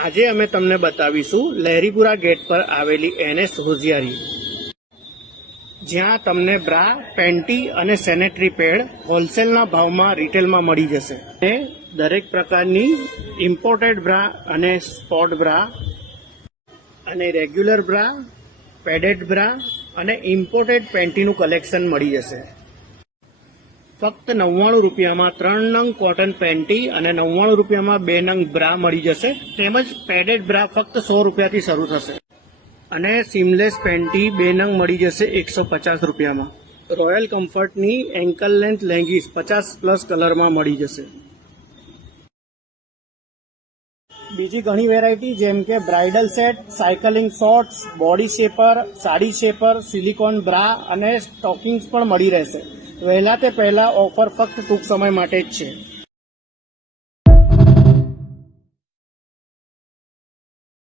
આજે અમે તમને બતાવીશું લહેરીપુરા ગેટ પર આવેલી NS હોશિયારી, જ્યાં તમને બ્રા, પેન્ટી અને સેનેટરી પેડ હોલસેલના ભાવમાં રિટેલમાં મળી જશે. અને દરેક પ્રકારની ઇમ્પોર્ટેડ બ્રા અને સ્પોટ બ્રા અને રેગ્યુલર બ્રા, પેડેડ બ્રા અને ઇમ્પોર્ટેડ પેન્ટીનું કલેક્શન મળી જશે. ફક્ત 99 રૂપિયામાં 3 નંગ કોટન પેન્ટી અને 99 રૂપિયામાં 2 નંગ બ્રા મળી જશે. તેમજ પેડેડ બ્રા ફક્ત 100 રૂપિયાથી શરૂ થશે અને સીમલેસ પેન્ટી 2 નંગ મળી જશે 150 રૂપિયામાં. રોયલ કમ્ફર્ટની એન્કલ લેન્થ લેગીસ 50+ કલરમાં મળી જશે. બીજી ઘણી વેરાયટી જેમ કે bridal set, cycling shorts, body shaper, sari shaper, silicon bra અને સ્ટોકિંગ્સ પણ મળી રહેશે. વહેલા તે પહેલા ઓફર ફક્ત ટૂંક સમય માટે જ છે.